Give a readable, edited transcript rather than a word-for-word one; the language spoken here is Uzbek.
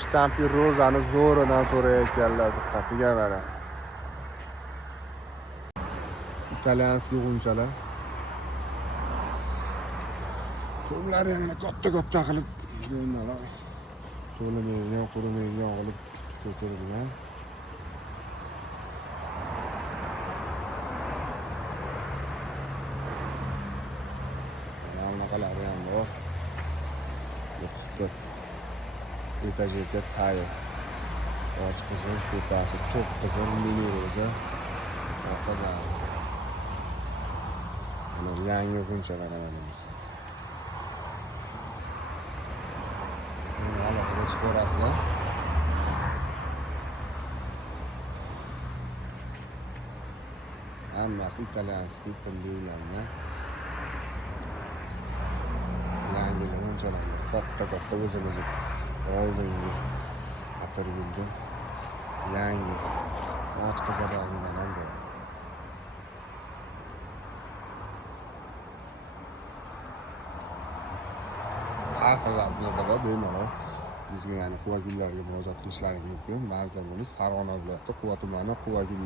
Shtampir rozani zo'ridan so'rayotganlar diqqatiga mana. İtalyanskiy g'unchalar. So'mlari yana katta qilib bo'lmalar. So'lamaydigan, qurimaydigan qilib ko'chirilgan. Bunaqalari ham bor. Etajga tayyor. Och qizil, tepasi to'q qizil, mini roza. Orqada mana yangi g'unchalar amalimiz. Buni alohida chiqarasizlar. Hammasi italyanskiy pullilarni. Yangi g'unchalar katta o'zimiz oldingi atirgulda yangi och qizil rangidan ham bor. Har xil razmerda bor, bemalol bizga, ya'ni Quva gullarga murojaat qilishlaringiz mumkin. Manzilimiz Farg'ona viloyati Quva tumani Quva gul